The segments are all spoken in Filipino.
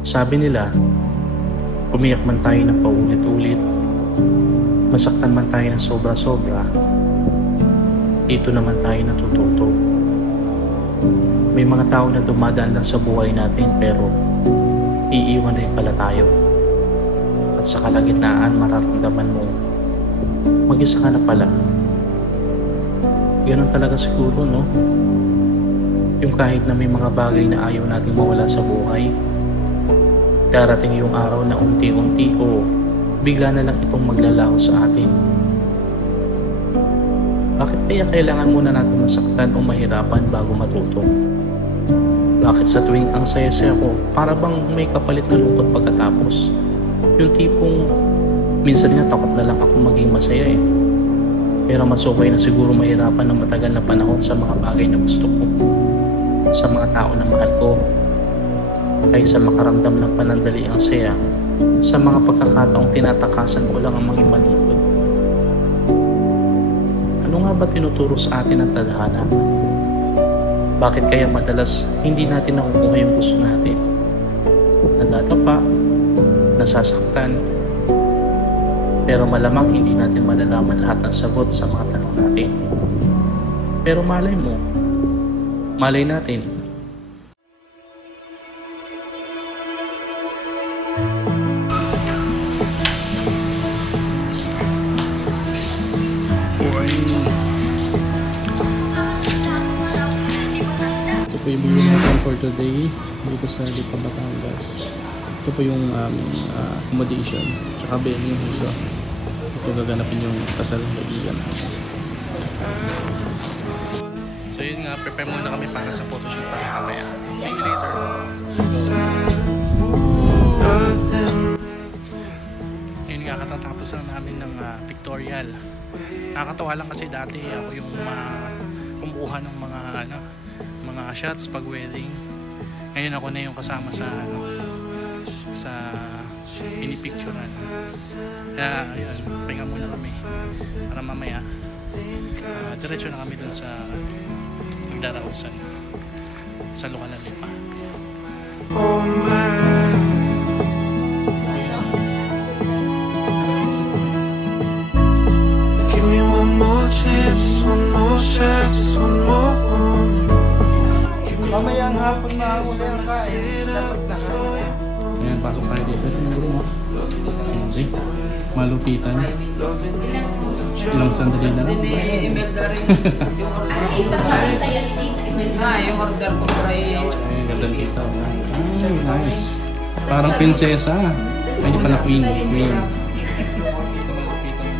Sabi nila, umiyak man tayo ng paulit-ulit, masaktan man tayo ng sobra-sobra, dito naman tayo natututo. May mga tao na dumadaan lang sa buhay natin pero iiwan rin pala tayo. At sa kalagitnaan mararamdaman mo, mag-isa ka na pala. Ganun talaga siguro, no? Yung kahit na may mga bagay na ayaw nating mawala sa buhay, darating yung araw na unti-unti o bigla na lang itong maglalaho sa atin. Bakit kaya kailangan muna natin masaktan o mahirapan bago matuto? Bakit sa tuwing ang saya-saya ko, para bang may kapalit na lungkot pagkatapos? Yung tipong, minsan nga takot na lang ako maging masaya eh. Pero mas okay na siguro mahirapan ng matagal na panahon sa mga bagay na gusto ko, sa mga tao na mahal ko, kaysa makaramdam ng panandali ang saya sa mga pagkakataong tinatakasan ko lang ang maging malikod. Ano nga ba tinuturo sa atin ang tadhana? Bakit kaya madalas hindi natin nakukuha yung gusto natin? Nadadapa, nasasaktan, pero malamang hindi natin malalaman lahat ng sagot sa mga tanong natin. Pero malay natin. Ito po yung bigyan natin for today dito sa Lipa, Batangas. Ito po yung accommodation tsaka venue dito. Ito gaganapin yung kasal ng kaibigan. So yun nga, prepare muna kami para sa photoshoot para mamaya. See you later. Yun nga, katatapos lang namin ng pictorial. Nakakatawa lang kasi dati ako yung kumukuha ng mga shots pag wedding. Ngayon ako na yung kasama sa pinipicturan. Kaya ayun, pahinga muna kami para mamaya diretso na kami dun sa magdarausan sa lokal na Lipa. Give me one more chance, just one more shot, just one more moment. Mamayang hapon na uli ang kain. Dapat na kain. Ayan, pasok tayo dito. Ito yung room, okay. Malupitan. Ilang sandali na lang. Imelda rin yung yung order ko try. Ay, gandang kita. Ay, nice. Parang prinsesa. Ay, hindi pala queen. Queen. Ito malupitan.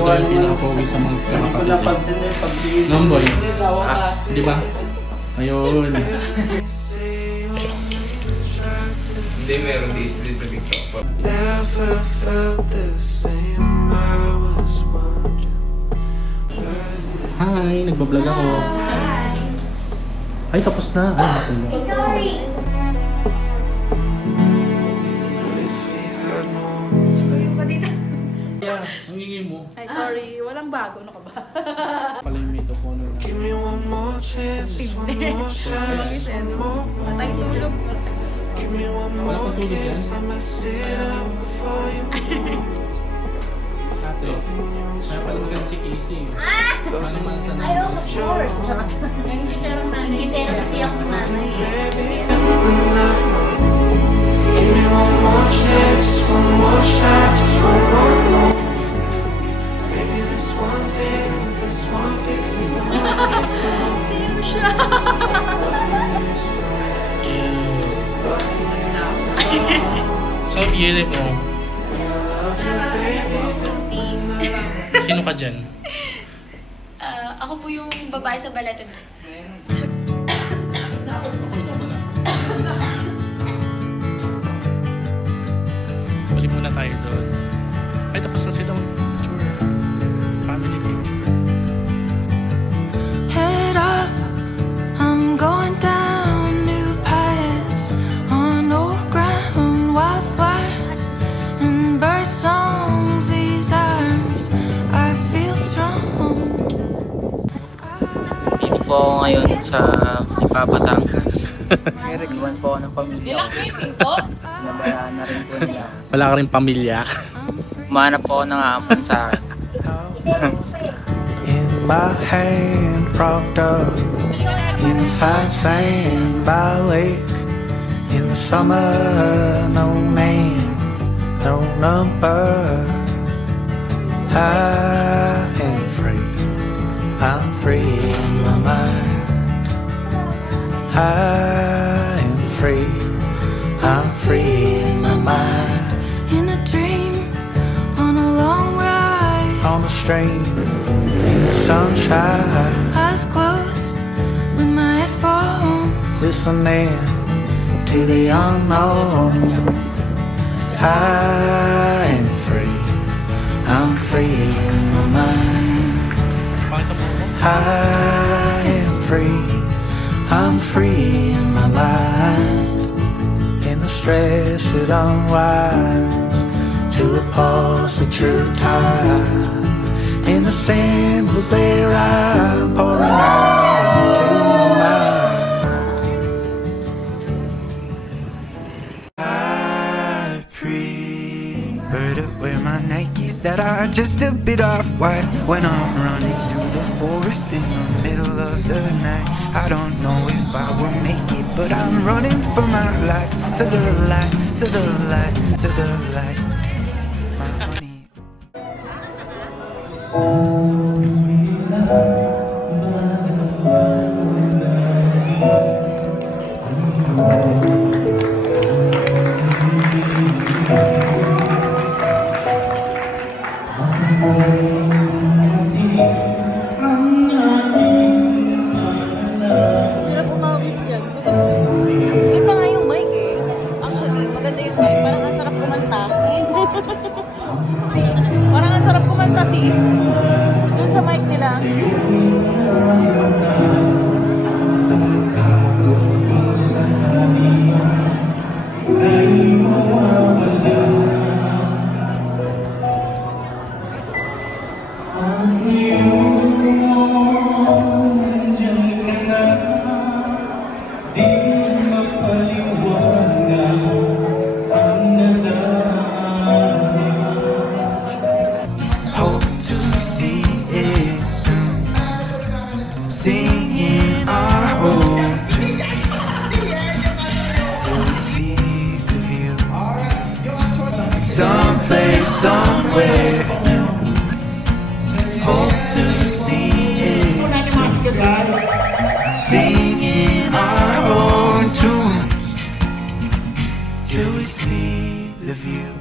Ito yung pinaka-pogi sa mga kapatid. Napansin na yung pag-ibig. Nomboy. Di ba? Ayun. Hindi, meron din sa TikTok. Never felt the same. I was wondering. Hi, nagbablog ako. Ay, tapos na. Ay, naku. Sorry! If we had more time. Ko dito. Yeah, ang ingay mo. Ay, sorry. Walang bago. Ano ka ba? Pala yung mate of honor na. Give me one more chance, just one more shot, just one more Patay moment. tulog. Give me one Wala more pang tulog yan. kiss, I mess it up before you Ate, kaya pala maganda si Casey. Malang sa Ay, oh, of course. Ang gitarang nanay. Gitara kasi ako nanay. Give me one more chance, just one more shot, just one more moment. Maybe this one's it, this one fixes the Sino siya? So, beautiful. Sino ka dyan? Ako po yung babae sa balete mo. Balik muna tayo doon. Ay, tapos na silang tour. Family picture. Head up, I'm going down new paths on old ground, wildfires and bird songs. These hours I po ako ngayon sa Batangas. Iwan po ako ng pamilya ko. Nabayaan na rin po nila. Wala ka rin pamilya. Umahanap po ako ng aaman sa akin. In my hand, propped up in the fine sand by a lake. In the summer, no name, no number. I am free, I'm free in my mind. I am free, I'm free in my mind. In a dream, on a long ride, On the stream, in the sunshine, eyes closed, with my headphones. listening to the unknown. I am free, I'm free in my mind. I am free, I'm free in my mind. In the stress it unwinds to a pulse of true time. In the symbols they rhyme, pouring out into my mind. I prefer to wear my Nikes that are just a bit off-white when I'm running through the forest in the middle of the night. I don't know if I will make it, but I'm running for my life. To the light, to the light, to the light. My honey. Hirap umawit yan. Ganda nga yung mic eh. Actually, maganda yung mic. Parang ang sarap kumanta. Parang ang sarap kumanta dun sa mic nila. Hope to see it soon. Singing our hope till we see the view. Someplace, somewhere new. Hope to see it soon. Singing our own tunes till we see the view.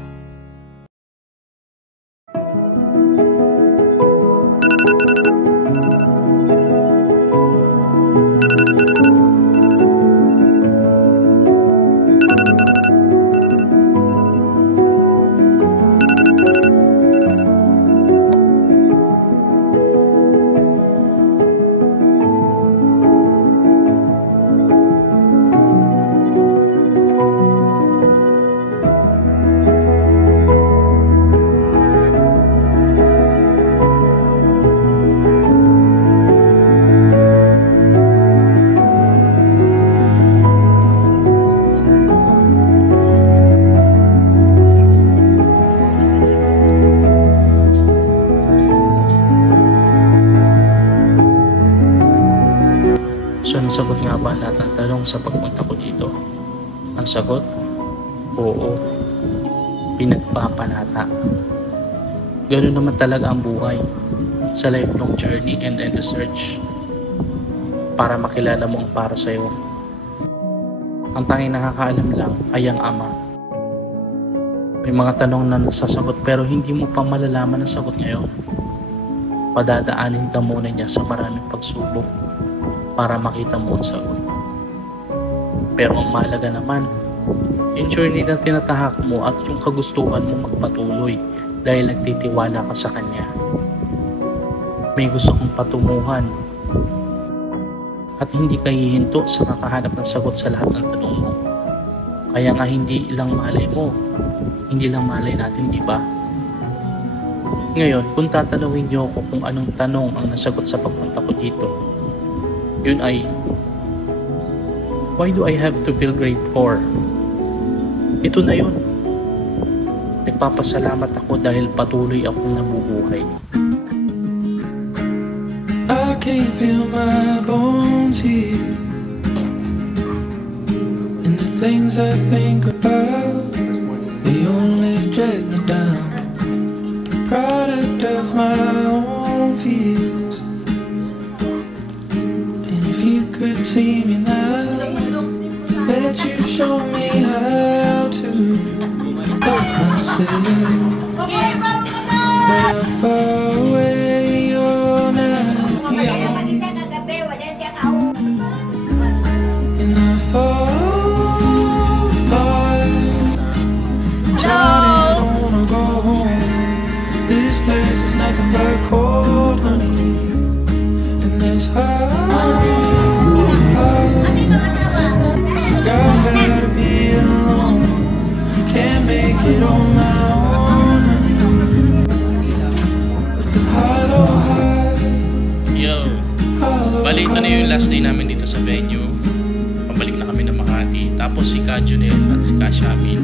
So, nasagot nga ba lahat ng tanong sa pagpunta ko dito? Ang sagot? Oo. Pinagpapanata. Ganun naman talaga ang buhay. Sa lifelong journey and the search para makilala mo ang para sa'yo. Ang tanging nakakaalam lang ay ang Ama. May mga tanong na nasasagot pero hindi mo pa malalaman ang sagot ngayon. Padadaanin ka muna niya sa maraming pagsubok para makita mo ang sagot. Pero ang mahalaga naman, yung journey na tinatahak mo at yung kagustuhan mo magpatuloy dahil nagtitiwala ka sa Kanya. May gusto kong patunguhan at hindi ka hihinto sa kakahanap ng sagot sa lahat ng tanong mo. Kaya nga hindi lang malay mo, hindi lang malay natin, di ba? Ngayon, kung tatanungin niyo ako kung anong tanong ang nasagot sa pagpunta ko dito, yun ay, why do I have to feel great for? Ito na yun. Nagpapasalamat ako dahil patuloy akong nabubuhay. I can't feel my bones here, and the things I think about, they only drag me down. Product of my own fears, and if you could see me now, bet you show me how to love myself. But I'm far away, you're not here, and I fall apart. I'm tired and I wanna go home. This place is nothing but cold honey, and it's hard. I forgot how to be alone. Can't make it on my own honey. With a hollow heart. Yo, bali ito na yung last day namin dito sa venue. Pabalik na kami ng Makati. Tapos si Ka Junel at si Ka Shami,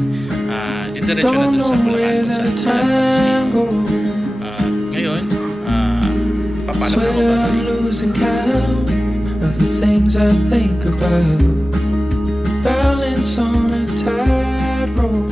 diretso na dun sa Bulacan kung saan sila nag-stay. Ngayon, papalap na ako Swear I'm pabalik. losing count of the things I think about. Balance on a tightrope.